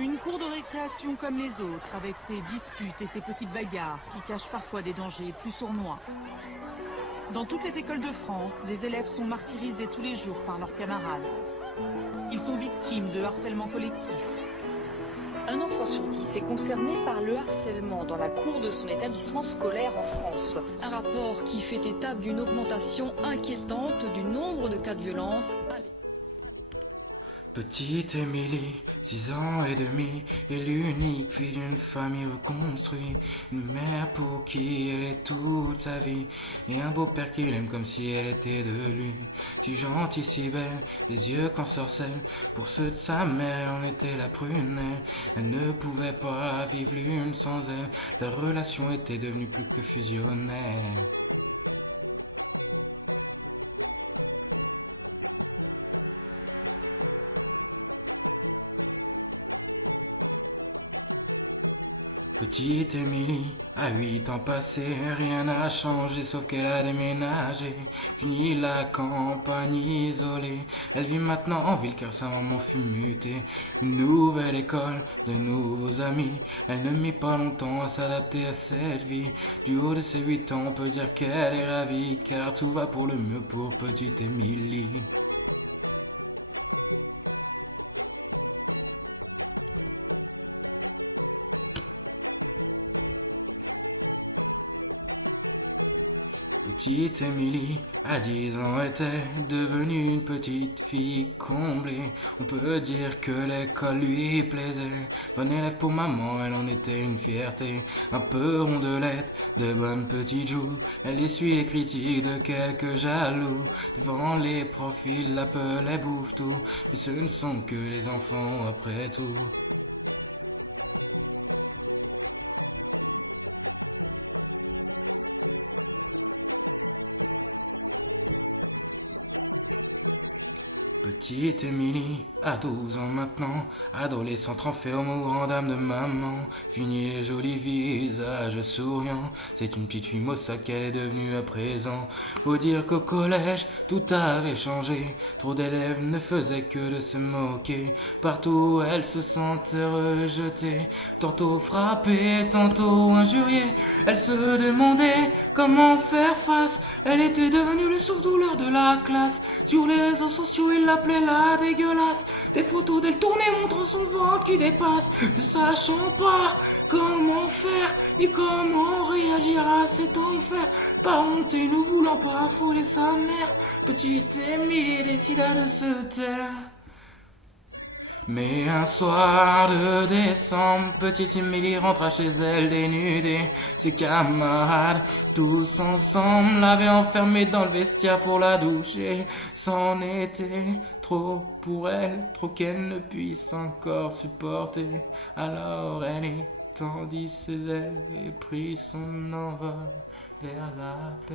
Une cour de récréation comme les autres, avec ses disputes et ses petites bagarres qui cachent parfois des dangers plus sournois. Dans toutes les écoles de France, des élèves sont martyrisés tous les jours par leurs camarades. Ils sont victimes de harcèlement collectif. Un enfant sur 10 est concerné par le harcèlement dans la cour de son établissement scolaire en France. Un rapport qui fait état d'une augmentation inquiétante du nombre de cas de violence à l'école. Petite Émilie, 6 ans et demi, est l'unique fille d'une famille reconstruite. Une mère pour qui elle est toute sa vie, et un beau-père qui l'aime comme si elle était de lui. Si gentille, si belle, les yeux qu'ensorcellent, pour ceux de sa mère, elle en était la prunelle. Elle ne pouvait pas vivre l'une sans elle, leur relation était devenue plus que fusionnelle. Petite Émilie, à 8 ans passés, rien n'a changé sauf qu'elle a déménagé. Fini la campagne isolée, elle vit maintenant en ville car sa maman fut mutée. Une nouvelle école, de nouveaux amis, elle ne mit pas longtemps à s'adapter à cette vie. Du haut de ses 8 ans, on peut dire qu'elle est ravie car tout va pour le mieux pour petite Émilie. Petite Émilie, à 10 ans, était devenue une petite fille comblée. On peut dire que l'école lui plaisait. Bonne élève pour maman, elle en était une fierté. Un peu rondelette, de bonnes petites joues. Elle essuie les critiques de quelques jaloux. Devant les profils, l'appelait bouffe-tout. Mais ce ne sont que les enfants après tout. Petite Émilie, à 12 ans maintenant, adolescente renferme aux grandes dames de maman, fini les jolis visages souriants, c'est une petite fille maussade qu'elle est devenue à présent. Faut dire qu'au collège, tout avait changé, trop d'élèves ne faisaient que de se moquer, partout elle se sentait rejetée, tantôt frappée, tantôt injuriée, elle se demandait comment faire face, elle était devenue le souffre-douleur de la classe, sur les réseaux sociaux il l'appelait la dégueulasse. Des photos d'elle tournées montrant son ventre qui dépasse. Ne sachant pas comment faire, ni comment réagir à cet enfer. Pas honte et ne voulant pas affoler sa mère, petite Émilie décida de se taire. Mais un soir de décembre, petite Émilie rentra chez elle dénudée. Ses camarades, tous ensemble, l'avaient enfermée dans le vestiaire pour la doucher. C'en était trop pour elle, trop qu'elle ne puisse encore supporter. Alors elle étendit ses ailes et prit son envol vers la paix.